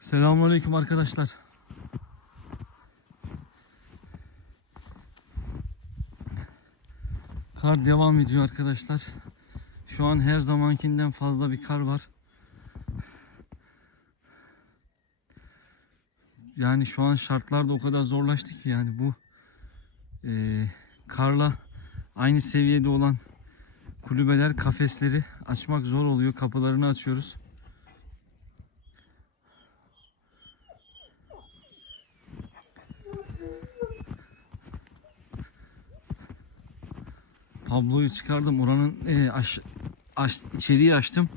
Selamünaleyküm arkadaşlar. Kar devam ediyor arkadaşlar. Şu an her zamankinden fazla bir kar var. Yani şu an şartlar da o kadar zorlaştı ki yani bu eee, karla aynı seviyede olan kulübeler, kafesleri açmak zor oluyor. Kapılarını açıyoruz. Tabloyu çıkardım. Oranın e, aş, aş, içeriği açtım.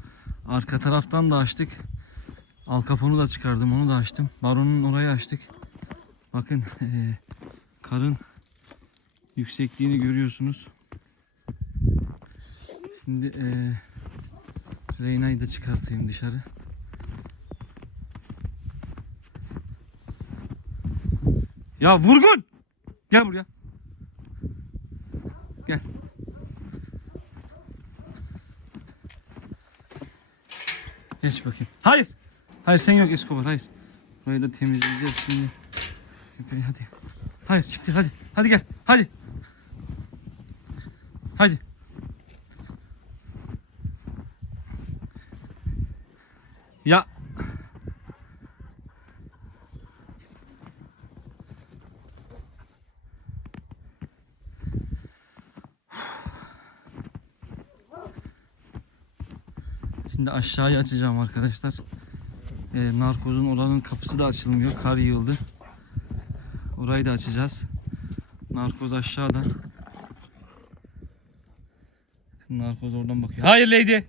Arka taraftan da açtık. Al kapını da çıkardım. Onu da açtım. Baronun orayı açtık. Bakın e, karın yüksekliğini görüyorsunuz. Şimdi e, Reyna'yı da çıkartayım dışarı. Ya vurgun! Gel buraya. Gel. Geç bakayım. Hayır. Hayır sen yok Escobar hayır. Burayı da temizleyeceğiz şimdi. Hadi, hadi. Hayır çıktı hadi. Hadi gel. Hadi. Hadi. Ya. Şimdi aşağıya açacağım arkadaşlar. Ee, narkozun oranın kapısı da açılmıyor. Kar yığıldı. Orayı da açacağız. Narkoz aşağıda. Narkoz oradan bakıyor. Hayır lady.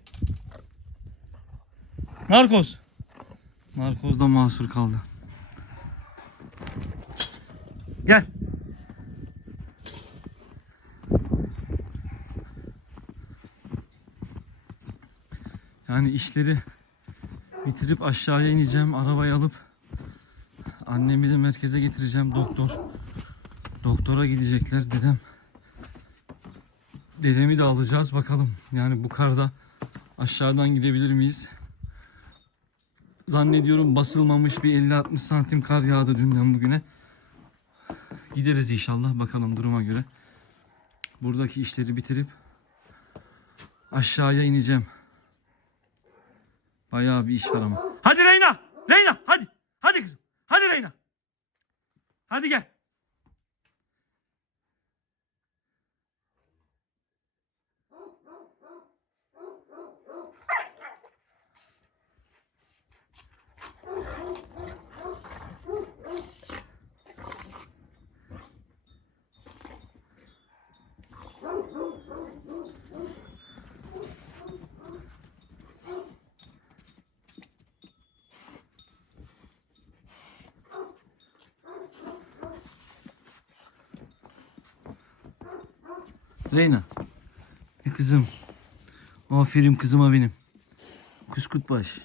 Narkoz. Narkoz da mahsur kaldı. Gel. Yani işleri bitirip aşağıya ineceğim. Arabayı alıp annemi de merkeze getireceğim. Doktor. Doktora gidecekler dedem. Dedemi de alacağız bakalım. Yani bu karda aşağıdan gidebilir miyiz? Zannediyorum basılmamış bir 50-60 santim kar yağdı dünden bugüne. Gideriz inşallah bakalım duruma göre. Buradaki işleri bitirip aşağıya ineceğim. Bayağı bir iş var ama. Hadi Reyna! Reyna hadi! Hadi kızım! Hadi Reyna! Hadi gel! Reyna. E kızım. Aferin kızıma benim. Kuskut baş.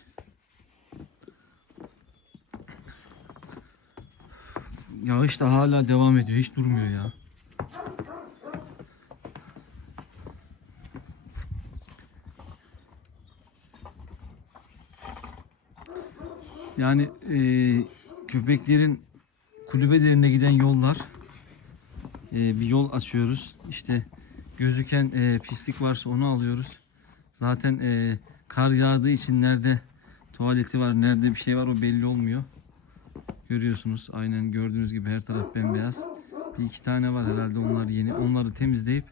Yağış da hala devam ediyor. Hiç durmuyor ya. Yani e, köpeklerin kulübelerine giden yollar e, bir yol açıyoruz. İşte gözüken e, pislik varsa onu alıyoruz. Zaten e, kar yağdığı için nerede tuvaleti var, nerede bir şey var o belli olmuyor. Görüyorsunuz aynen gördüğünüz gibi her taraf bembeyaz. Bir iki tane var herhalde onlar yeni. Onları temizleyip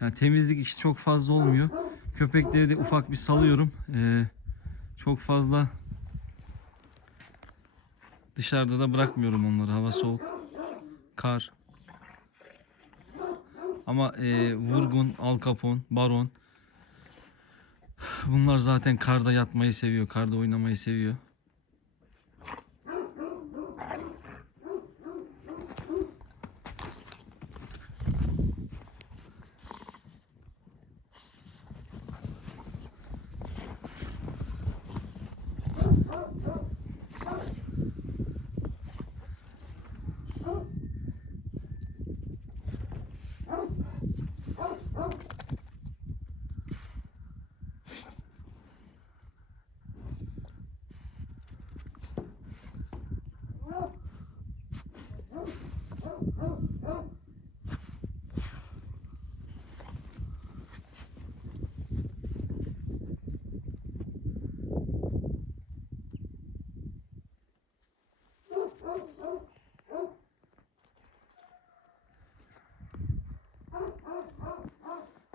yani temizlik işi çok fazla olmuyor. Köpekleri de ufak bir salıyorum. E, çok fazla dışarıda da bırakmıyorum onları. Hava soğuk. Kar. Ama e, Vurgun, Al Capone, Baron bunlar zaten karda yatmayı seviyor, karda oynamayı seviyor. Oh.